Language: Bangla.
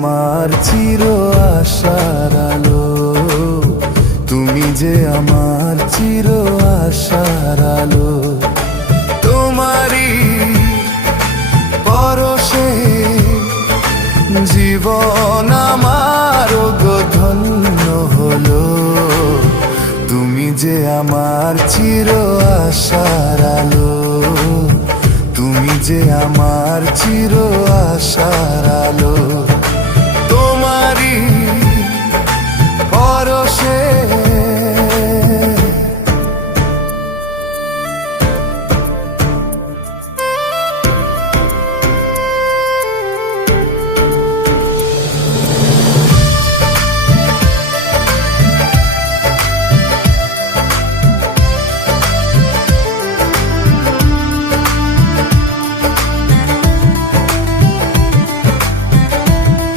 আমার চির আশার আলো, তুমি যে আমার চির আশার আলো। তোমারই পরশে জীবন আমার গো ধন্য হলো, তুমি যে আমার চির আশার আলো, তুমি যে আমার চির আশার আলো।